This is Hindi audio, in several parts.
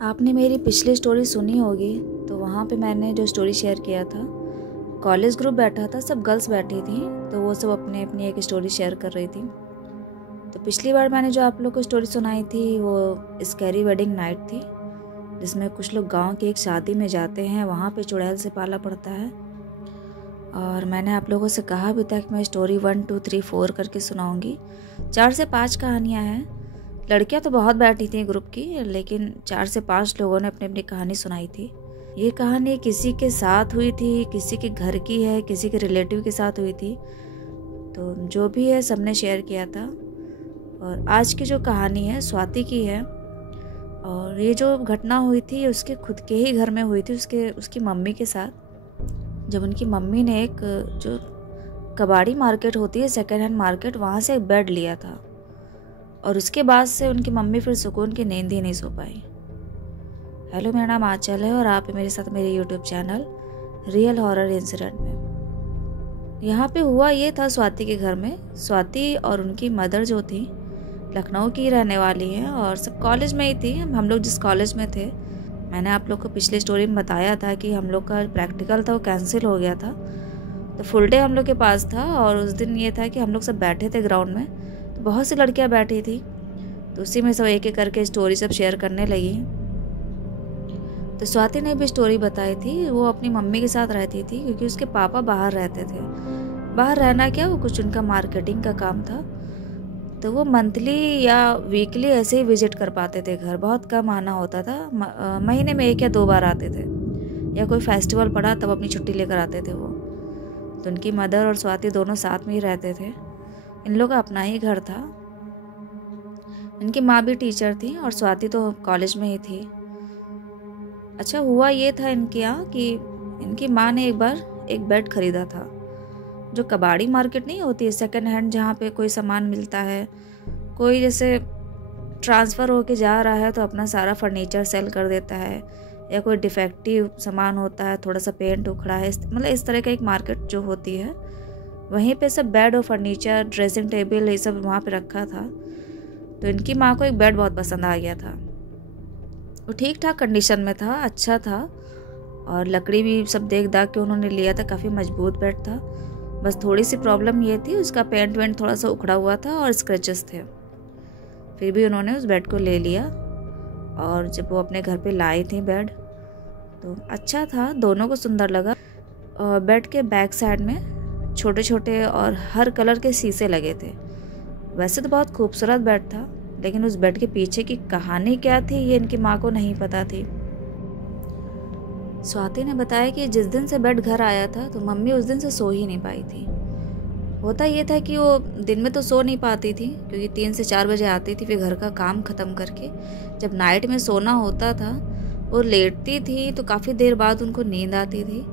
आपने मेरी पिछली स्टोरी सुनी होगी, तो वहाँ पे मैंने जो स्टोरी शेयर किया था, कॉलेज ग्रुप बैठा था, सब गर्ल्स बैठी थी, तो वो सब अपने अपनी एक स्टोरी शेयर कर रही थी। तो पिछली बार मैंने जो आप लोग को स्टोरी सुनाई थी वो स्कैरी वेडिंग नाइट थी, जिसमें कुछ लोग गांव की एक शादी में जाते हैं, वहाँ पे चुड़ैल से पाला पड़ता है। और मैंने आप लोगों से कहा भी था कि मैं स्टोरी 1, 2, 3, 4 करके सुनाऊँगी। 4 से 5 कहानियाँ हैं। लड़कियां तो बहुत बैठी थी ग्रुप की, लेकिन 4 से 5 लोगों ने अपनी अपनी कहानी सुनाई थी। ये कहानी किसी के साथ हुई थी, किसी के घर की है, किसी के रिलेटिव के साथ हुई थी। तो जो भी है सबने शेयर किया था। और आज की जो कहानी है स्वाति की है। और ये जो घटना हुई थी उसके खुद के ही घर में हुई थी, उसकी मम्मी के साथ। जब उनकी मम्मी ने एक जो कबाड़ी मार्केट होती है, सेकेंड हैंड मार्केट, वहाँ से एक बेड लिया था। और उसके बाद से उनकी मम्मी फिर सुकून की नींद ही नहीं सो पाई। हेलो, मेरा नाम आंचल है और आप मेरे साथ मेरे YouTube channel real horror incident में। यहाँ पे हुआ ये था स्वाति के घर में। स्वाति और उनकी मदर जो थी लखनऊ की रहने वाली है और सब कॉलेज में ही थी। हम लोग जिस कॉलेज में थे, मैंने आप लोग को पिछली स्टोरी में बताया था कि हम लोग का प्रैक्टिकल था वो कैंसिल हो गया था, तो फुल डे हम लोग के पास था। और उस दिन ये था कि हम लोग सब बैठे थे ग्राउंड में, तो बहुत सी लड़कियां बैठी थी, तो उसी में सब एक एक करके स्टोरी सब शेयर करने लगी। तो स्वाति ने भी स्टोरी बताई थी। वो अपनी मम्मी के साथ रहती थी क्योंकि उसके पापा बाहर रहते थे। बाहर रहना क्या, वो कुछ उनका मार्केटिंग का काम था, तो वो मंथली या वीकली ऐसे ही विजिट कर पाते थे घर। बहुत कम आना होता था, महीने में 1 या 2 बार आते थे, या कोई फेस्टिवल पड़ा तब अपनी छुट्टी लेकर आते थे वो। तो उनकी मदर और स्वाति दोनों साथ में ही रहते थे। इन लोगों का अपना ही घर था। इनकी माँ भी टीचर थी और स्वाति तो कॉलेज में ही थी। अच्छा, हुआ ये था इनके यहाँ कि इनकी माँ ने एक बार एक बेड खरीदा था। जो कबाड़ी मार्केट नहीं होती है, सेकंड हैंड, जहाँ पे कोई सामान मिलता है, कोई जैसे ट्रांसफ़र होके जा रहा है तो अपना सारा फर्नीचर सेल कर देता है, या कोई डिफेक्टिव सामान होता है, थोड़ा सा पेंट उखड़ा है, मतलब इस तरह का एक मार्केट जो होती है, वहीं पे सब बेड और फर्नीचर, ड्रेसिंग टेबल, ये सब वहाँ पे रखा था। तो इनकी माँ को एक बेड बहुत पसंद आ गया था। वो ठीक ठाक कंडीशन में था, अच्छा था, और लकड़ी भी सब देख दाख के उन्होंने लिया था। काफ़ी मजबूत बेड था। बस थोड़ी सी प्रॉब्लम ये थी, उसका पेंट वेंट थोड़ा सा उखड़ा हुआ था और स्क्रैचेस थे। फिर भी उन्होंने उस बेड को ले लिया। और जब वो अपने घर पे लाई थी बेड, तो अच्छा था, दोनों को सुंदर लगा। और बेड के बैक साइड में छोटे छोटे और हर कलर के शीशे लगे थे। वैसे तो बहुत खूबसूरत बेड था, लेकिन उस बेड के पीछे की कहानी क्या थी ये इनकी माँ को नहीं पता थी। स्वाति ने बताया कि जिस दिन से बेड घर आया था तो मम्मी उस दिन से सो ही नहीं पाई थी। होता ये था कि वो दिन में तो सो नहीं पाती थी क्योंकि 3 से 4 बजे आती थी फिर घर का काम ख़त्म करके। जब नाइट में सोना होता था वो लेटती थी तो काफ़ी देर बाद उनको नींद आती थी,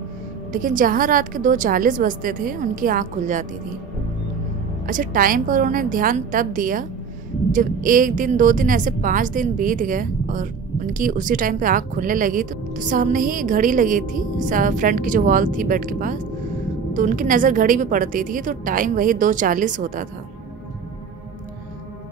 लेकिन जहाँ रात के 2:40 बजते थे उनकी आँख खुल जाती थी। अच्छा, टाइम पर उन्होंने ध्यान तब दिया जब 1 दिन 2 दिन ऐसे 5 दिन बीत गए और उनकी उसी टाइम पे आँख खुलने लगी। तो सामने ही घड़ी लगी थी, फ्रंट की जो वॉल थी बेड के पास, तो उनकी नज़र घड़ी पे पड़ती थी तो टाइम वही 2:40 होता था।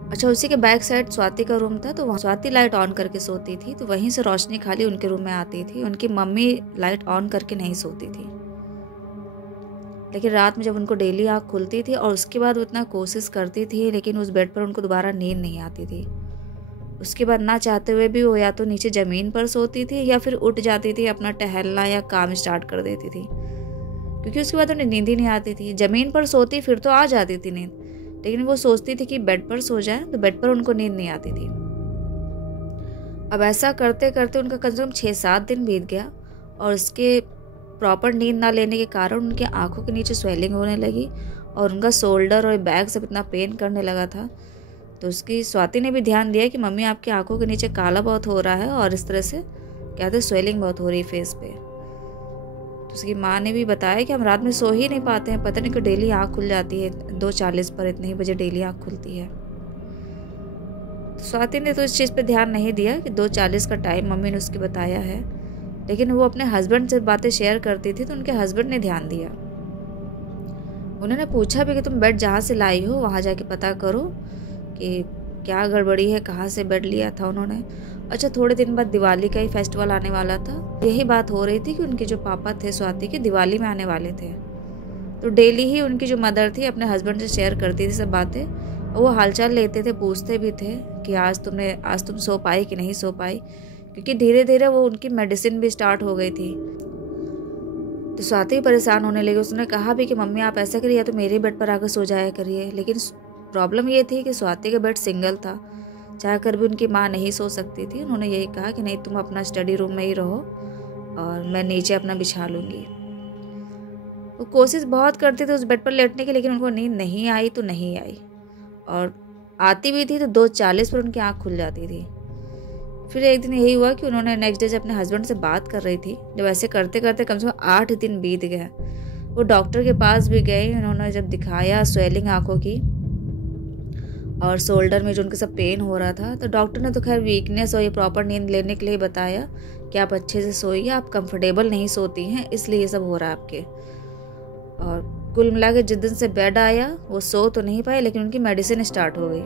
अच्छा, उसी के बैक साइड स्वाति का रूम था, तो वहाँ स्वाति लाइट ऑन करके सोती थी, तो वहीं से रोशनी खाली उनके रूम में आती थी। उनकी मम्मी लाइट ऑन करके नहीं सोती थी, लेकिन रात में जब उनको डेली आँख खुलती थी और उसके बाद वो इतना कोशिश करती थी, लेकिन उस बेड पर उनको दोबारा नींद नहीं आती थी। उसके बाद ना चाहते हुए भी वो या तो नीचे ज़मीन पर सोती थी या फिर उठ जाती थी, अपना टहलना या काम स्टार्ट कर देती थी, क्योंकि उसके बाद उन्हें नींद ही नहीं आती थी। ज़मीन पर सोती फिर तो आ जाती थी नींद, लेकिन वो सोचती थी कि बेड पर सो जाए, तो बेड पर उनको नींद नहीं आती थी। अब ऐसा करते करते उनका कम से कम 6-7 दिन बीत गया और उसके प्रॉपर नींद ना लेने के कारण उनकी आंखों के नीचे स्वेलिंग होने लगी और उनका शोल्डर और बैक सब इतना पेन करने लगा था। तो उसकी स्वाति ने भी ध्यान दिया कि मम्मी आपकी आंखों के नीचे काला बहुत हो रहा है और इस तरह से कहते स्वेलिंग बहुत हो रही है फेस पे। तो उसकी माँ ने भी बताया कि हम रात में सो ही नहीं पाते हैं, पता नहीं क्यों डेली आँख खुल जाती है 2:40 पर, इतने ही बजे डेली आँख खुलती है। तो स्वाति ने तो इस चीज़ पे ध्यान नहीं दिया कि 2:40 का टाइम मम्मी ने उसके बताया है, लेकिन वो अपने हस्बैंड से बातें शेयर करती थी तो उनके हस्बैंड ने ध्यान दिया। उन्होंने पूछा भी कि तुम बेड जहाँ से लाई हो वहाँ जाके पता करो कि क्या गड़बड़ी है, कहाँ से बेड लिया था उन्होंने। अच्छा, थोड़े दिन बाद दिवाली का ही फेस्टिवल आने वाला था। यही बात हो रही थी कि उनके जो पापा थे स्वाति के, दिवाली में आने वाले थे। तो डेली ही उनकी जो मदर थी अपने हस्बैंड से शेयर करती थी सब बातें, और वो हालचाल लेते थे, पूछते भी थे कि आज तुम सो पाई कि नहीं सो पाई, क्योंकि धीरे धीरे वो उनकी मेडिसिन भी स्टार्ट हो गई थी। तो स्वाति परेशान होने लगी। उसने कहा भी कि मम्मी आप ऐसा करिए, या तो मेरे बेड पर आकर सो जाया करिए। लेकिन प्रॉब्लम ये थी कि स्वाति का बेड सिंगल था, चाह कर भी उनकी माँ नहीं सो सकती थी। उन्होंने यही कहा कि नहीं, तुम अपना स्टडी रूम में ही रहो और मैं नीचे अपना बिछा लूँगी। वो कोशिश बहुत करते थे उस बेड पर लेटने की, लेकिन उनको नींद नहीं आई तो नहीं आई, और आती भी थी तो 2:40 पर उनकी आँख खुल जाती थी। फिर एक दिन यही हुआ कि उन्होंने नेक्स्ट डे जब अपने हस्बैंड से बात कर रही थी, जब ऐसे करते करते कम से कम 8 दिन बीत गए। वो डॉक्टर के पास भी गए, उन्होंने जब दिखाया स्वेलिंग आँखों की और शोल्डर में जो उनके सब पेन हो रहा था, तो डॉक्टर ने तो खैर वीकनेस और ये प्रॉपर नींद लेने के लिए बताया कि आप अच्छे से सोइए, आप कंफर्टेबल नहीं सोती हैं इसलिए ये सब हो रहा है आपके। और कुल मिला के जिस दिन से बेड आया वो सो तो नहीं पाए, लेकिन उनकी मेडिसिन स्टार्ट हो गई।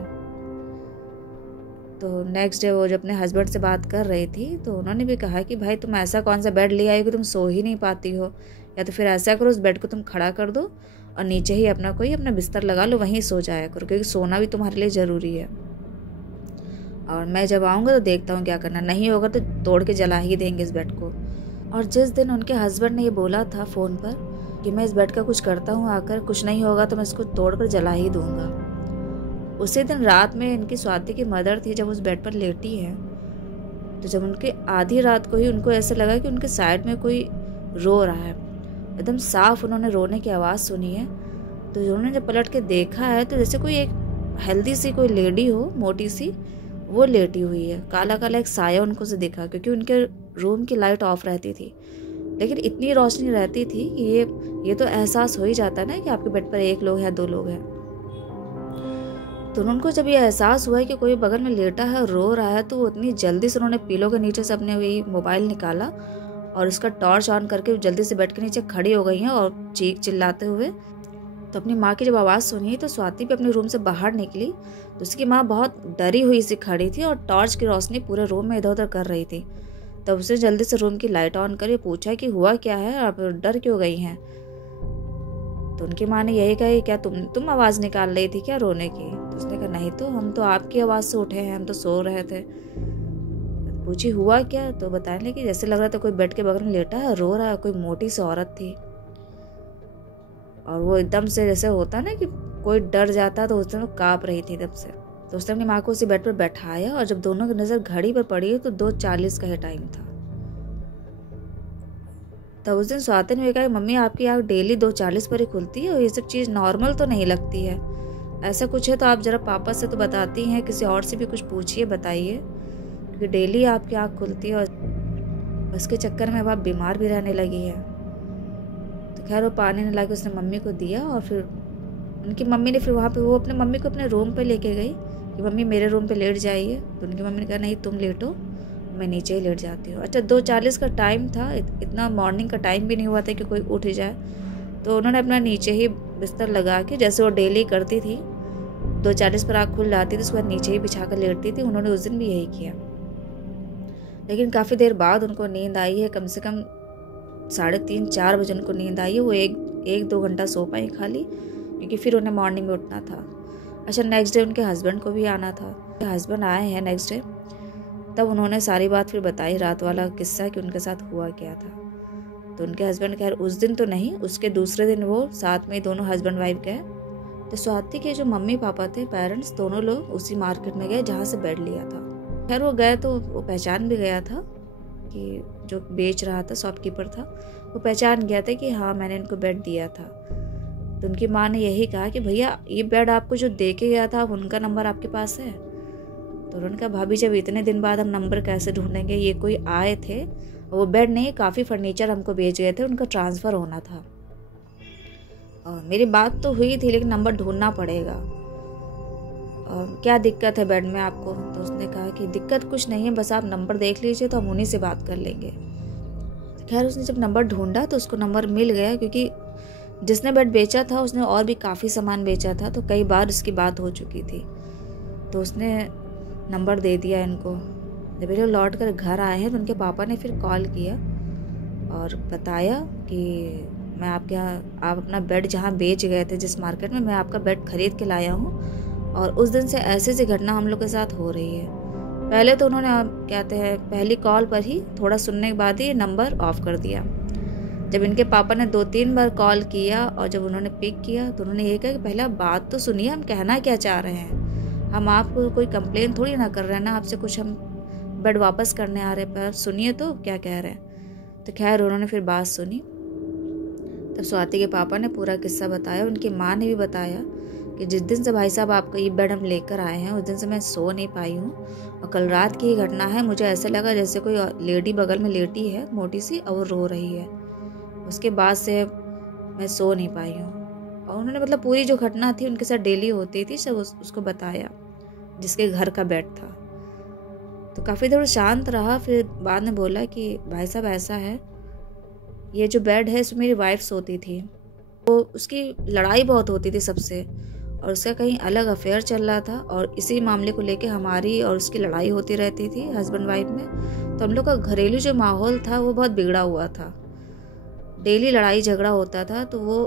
तो नेक्स्ट डे वो जब अपने हस्बैंड से बात कर रही थी, तो उन्होंने भी कहा कि भाई तुम ऐसा कौन सा बेड ले आई कि तुम सो ही नहीं पाती हो, या तो फिर ऐसा करो उस बेड को तुम खड़ा कर दो और नीचे ही अपना बिस्तर लगा लो, वहीं सो जाया करो, क्योंकि सोना भी तुम्हारे लिए ज़रूरी है। और मैं जब आऊँगा तो देखता हूँ क्या करना, नहीं होगा तो तोड़ के जला ही देंगे इस बेड को। और जिस दिन उनके हस्बैंड ने ये बोला था फ़ोन पर कि मैं इस बेड का कुछ करता हूँ आकर, कुछ नहीं होगा तो मैं इसको तोड़ कर जला ही दूँगा, उसी दिन रात में इनकी स्वाति की मदर थी जब उस बेड पर लेटी है, तो जब उनके आधी रात को ही उनको ऐसा लगा कि उनके साइड में कोई रो रहा है। एकदम साफ उन्होंने रोने की आवाज़ सुनी है। तो उन्होंने जब पलट के देखा है तो जैसे कोई एक हेल्दी सी कोई लेडी हो, मोटी सी, वो लेटी हुई है। काला काला एक साया उनको से दिखा, क्योंकि उनके रूम की लाइट ऑफ रहती थी, लेकिन इतनी रोशनी रहती थी कि ये तो एहसास हो ही जाता है ना कि आपके बेड पर एक लोग है, 2 लोग हैं। तो उनको जब ये एहसास हुआ है कि कोई बगल में लेटा है और रो रहा है, तो वो इतनी जल्दी से उन्होंने पिलो के नीचे से अपने वही मोबाइल निकाला और उसका टॉर्च ऑन करके जल्दी से बेड के नीचे खड़ी हो गई हैं और चीख चिल्लाते हुए। तो अपनी माँ की जब आवाज़ सुनी तो स्वाति भी अपने रूम से बाहर निकली, तो उसकी माँ बहुत डरी हुई सी खड़ी थी और टॉर्च की रोशनी पूरे रूम में इधर उधर कर रही थी। तब उसने जल्दी से रूम की लाइट ऑन करी, पूछा कि हुआ क्या है, आप डर क्यों गई हैं। तो उनकी माँ ने यही कहा कि क्या तुम आवाज़ निकाल रही थी क्या रोने की। तो उसने कहा नहीं, तो हम तो आपकी आवाज़ से उठे हैं, हम तो सो रहे थे। पूछी हुआ क्या, तो बताने लगी जैसे लग रहा था कोई बेड के बगल में लेटा है, रो रहा है, कोई मोटी सी औरत थी। और वो एकदम से जैसे होता ना कि कोई डर जाता, तो उस दिन वो काँप रही थी एकदम से। तो उसने अपनी माँ को उसी बेड पर बैठाया और जब दोनों की नज़र घड़ी पर पड़ी तो 2:40 का ही टाइम था। तब उस दिन स्वाति ने कहा मम्मी आपकी आँख डेली 2:40 पर ही खुलती है और ये सब चीज़ नॉर्मल तो नहीं लगती है, ऐसा कुछ है तो आप ज़रा पापा से तो बताती हैं, किसी और से भी कुछ पूछिए, बताइए, क्योंकि डेली आपकी आँख खुलती है और उसके चक्कर में अब आप बीमार भी रहने लगी है। तो खैर वो पानी न लाके उसने मम्मी को दिया और फिर उनकी मम्मी ने फिर वहाँ पे वो अपने मम्मी को अपने रूम पे लेके गई कि मम्मी मेरे रूम पे लेट जाइए। तो उनकी मम्मी ने कहा नहीं तुम लेटो, मैं नीचे ही लेट जाती हूँ। अच्छा 2:40 का टाइम था, इतना मॉर्निंग का टाइम भी नहीं हुआ था कि कोई उठ जाए। तो उन्होंने अपना नीचे ही बिस्तर लगा के, जैसे वो डेली करती थी, 2:40 पर आँख खुल जाती थी, उसके बाद नीचे ही बिछा कर लेटती थी, उन्होंने उस दिन भी यही किया। लेकिन काफ़ी देर बाद उनको नींद आई है, कम से कम 3:30-4 बजे उनको नींद आई है। वो 1-2 घंटा सो पाई खाली, क्योंकि फिर उन्हें मॉर्निंग में उठना था। अच्छा नेक्स्ट डे उनके हस्बैंड को भी आना था। हस्बैंड आए हैं नेक्स्ट डे, तब उन्होंने सारी बात फिर बताई, रात वाला किस्सा कि उनके साथ हुआ क्या था। तो उनके हस्बैंड खैर उस दिन तो नहीं, उसके दूसरे दिन वो साथ में दोनों हस्बैंड वाइफ गए। तो स्वाति के जो मम्मी पापा थे, पेरेंट्स, दोनों लोग उसी मार्केट में गए जहाँ से बेड लिया था। खैर वो गए तो वो पहचान भी गया था कि जो बेच रहा था, शॉपकीपर था, वो पहचान गया था कि हाँ मैंने इनको बेड दिया था। तो उनकी माँ ने यही कहा कि भैया ये बेड आपको जो दे के गया था, उनका नंबर आपके पास है। तो उन्होंने कहा भाभी जब इतने दिन बाद हम नंबर कैसे ढूंढेंगे, ये कोई आए थे, वो बेड नहीं काफ़ी फर्नीचर हमको बेच गए थे, उनका ट्रांसफ़र होना था। और मेरी बात तो हुई थी लेकिन नंबर ढूंढना पड़ेगा, और क्या दिक्कत है बेड में आपको। तो उसने कहा कि दिक्कत कुछ नहीं है, बस आप नंबर देख लीजिए तो हम उन्हीं से बात कर लेंगे। खैर उसने जब नंबर ढूंढा तो उसको नंबर मिल गया, क्योंकि जिसने बेड बेचा था उसने और भी काफ़ी सामान बेचा था, तो कई बार इसकी बात हो चुकी थी। तो उसने नंबर दे दिया इनको जब ये लोग लौट कर घर आए हैं तो उनके पापा ने फिर कॉल किया और बताया कि मैं आपके यहाँ, आप अपना बेड जहाँ बेच गए थे जिस मार्केट में, मैं आपका बेड खरीद के लाया हूँ और उस दिन से ऐसी ऐसी घटना हम लोग के साथ हो रही है। पहले तो उन्होंने कहते हैं पहली कॉल पर ही थोड़ा सुनने के बाद ही नंबर ऑफ कर दिया। जब इनके पापा ने 2-3 बार कॉल किया और जब उन्होंने पिक किया तो उन्होंने ये कहा कि पहले बात तो सुनिए, हम कहना क्या चाह रहे हैं, हम आपको कोई कंप्लेन थोड़ी ना कर रहे हैं ना, आपसे कुछ हम बेड वापस करने आ रहे हैं, पर सुनिए तो क्या कह रहे हैं। तो खैर उन्होंने फिर बात सुनी। तब स्वाति के पापा ने पूरा किस्सा बताया। उनकी माँ ने भी बताया कि जिस दिन से भाई साहब आपका ये बेड हम लेकर आए हैं उस दिन से मैं सो नहीं पाई हूँ और कल रात की घटना है, मुझे ऐसा लगा जैसे कोई लेडी बगल में लेटी है मोटी सी और रो रही है, उसके बाद से मैं सो नहीं पाई हूँ। और उन्होंने मतलब पूरी जो घटना थी उनके साथ डेली होती थी सब उसको बताया, जिसके घर का बेड था। तो काफ़ी देर शांत रहा, फिर बाद में बोला कि भाई साहब ऐसा है, ये जो बेड है इसमें मेरी वाइफ सोती थी, वो उसकी लड़ाई बहुत होती थी सबसे और उसका कहीं अलग अफेयर चल रहा था और इसी मामले को लेके हमारी और उसकी लड़ाई होती रहती थी हस्बैंड वाइफ में। तो हम लोग का घरेलू जो माहौल था वो बहुत बिगड़ा हुआ था, डेली लड़ाई झगड़ा होता था। तो वो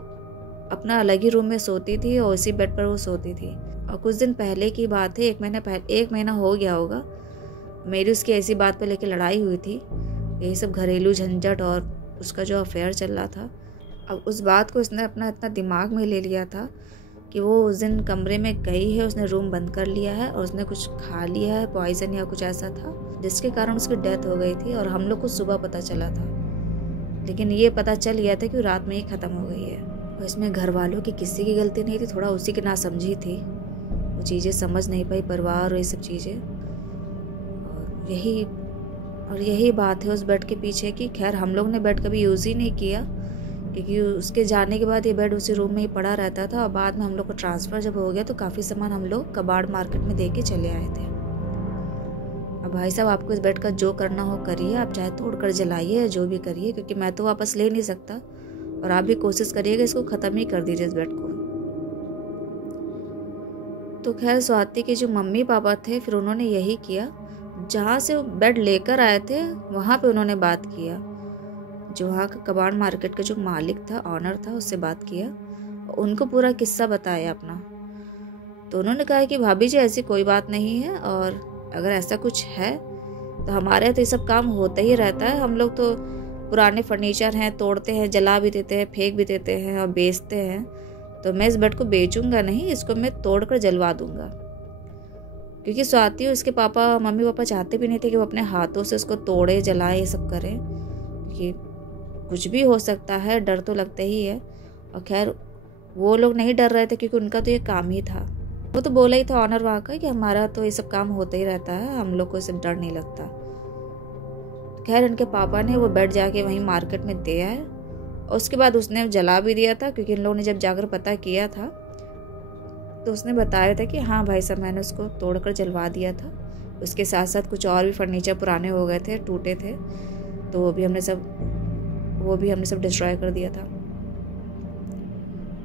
अपना अलग ही रूम में सोती थी और उसी बेड पर वो सोती थी। और कुछ दिन पहले की बात है, 1 महीना हो गया होगा, मेरी उसकी ऐसी बात पर लेके लड़ाई हुई थी, यही सब घरेलू झंझट और उसका जो अफेयर चल रहा था। अब उस बात को उसने अपना इतना दिमाग में ले लिया था कि वो उस दिन कमरे में गई है, उसने रूम बंद कर लिया है और उसने कुछ खा लिया है, पॉइजन या कुछ ऐसा था, जिसके कारण उसकी डेथ हो गई थी। और हम लोग को सुबह पता चला था, लेकिन ये पता चल गया था कि रात में ही ख़त्म हो गई है। और इसमें घर वालों की किसी की गलती नहीं थी, थोड़ा उसी की नासमझी थी, वो चीज़ें समझ नहीं पाई, परिवार और ये सब चीज़ें। और यही बात है उस बेड के पीछे की। खैर हम लोग ने बेड कभी यूज़ ही नहीं किया, क्योंकि उसके जाने के बाद ये बेड उसी रूम में ही पड़ा रहता था। और बाद में हम लोग को ट्रांसफ़र जब हो गया तो काफ़ी सामान हम लोग कबाड़ मार्केट में दे के चले आए थे। अब भाई साहब आपको इस बेड का जो करना हो करिए, आप चाहे तोड़ कर जलाइए, जो भी करिए, क्योंकि मैं तो वापस ले नहीं सकता। और आप भी कोशिश करिएगा इसको ख़त्म ही कर दीजिए इस बेड को। तो खैर स्वाति के जो मम्मी पापा थे फिर उन्होंने यही किया, जहाँ से वो बेड लेकर आए थे वहाँ पे उन्होंने बात किया, जो वहाँ का कबाड़ मार्केट का जो मालिक था, ऑनर था, उससे बात किया, उनको पूरा किस्सा बताया अपना। तो उन्होंने कहा कि भाभी जी ऐसी कोई बात नहीं है, और अगर ऐसा कुछ है तो हमारे यहाँ तो ये सब काम होता ही रहता है। हम लोग तो पुराने फर्नीचर हैं तोड़ते हैं, जला भी देते हैं, फेंक भी देते हैं और बेचते हैं। तो मैं इस बेड को बेचूंगा नहीं, इसको मैं तोड़ कर जलवा दूंगा। क्योंकि स्वाति और उसके मम्मी पापा चाहते भी नहीं थे कि वो अपने हाथों से उसको तोड़े, जलाए, ये सब करें, क्योंकि कुछ भी हो सकता है, डर तो लगता ही है। और खैर वो लोग नहीं डर रहे थे, क्योंकि उनका तो ये काम ही था। वो तो बोला ही था ऑनर वहाँ का कि हमारा तो ये सब काम होता ही रहता है, हम लोग को इससे डर नहीं लगता। खैर उनके पापा ने वो बेड जाके वहीं मार्केट में दे आए और उसके बाद उसने जला भी दिया था, क्योंकि इन लोगों ने जब जाकर पता किया था तो उसने बताया था कि हाँ भाई साहब मैंने उसको तोड़कर जलवा दिया था। उसके साथ साथ कुछ और भी फर्नीचर पुराने हो गए थे, टूटे थे, तो वो भी हमने सब डिस्ट्रॉय कर दिया था।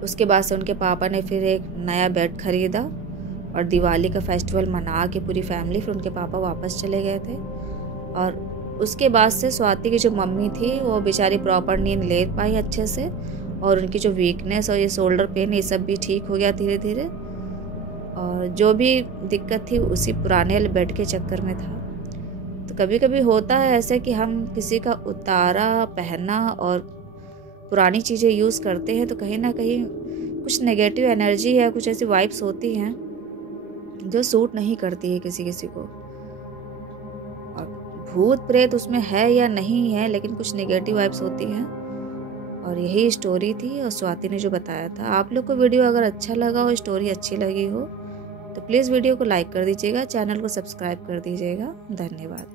उसके बाद से उनके पापा ने फिर एक नया बेड खरीदा और दिवाली का फेस्टिवल मना के पूरी फैमिली फिर उनके पापा वापस चले गए थे। और उसके बाद से स्वाति की जो मम्मी थी वो बेचारी प्रॉपर नींद ले पाई अच्छे से, और उनकी जो वीकनेस और ये शोल्डर पेन ये सब भी ठीक हो गया धीरे धीरे। और जो भी दिक्कत थी उसी पुराने बेड के चक्कर में था। तो कभी कभी होता है ऐसे कि हम किसी का उतारा पहना और पुरानी चीज़ें यूज़ करते हैं तो कहीं ना कहीं कुछ नेगेटिव एनर्जी या कुछ ऐसी वाइब्स होती हैं जो सूट नहीं करती है किसी किसी को। और भूत प्रेत उसमें है या नहीं है, लेकिन कुछ नेगेटिव वाइब्स होती हैं। और यही स्टोरी थी और स्वाति ने जो बताया था। आप लोग को वीडियो अगर अच्छा लगा और स्टोरी अच्छी लगी हो तो प्लीज़ वीडियो को लाइक कर दीजिएगा, चैनल को सब्सक्राइब कर दीजिएगा। धन्यवाद।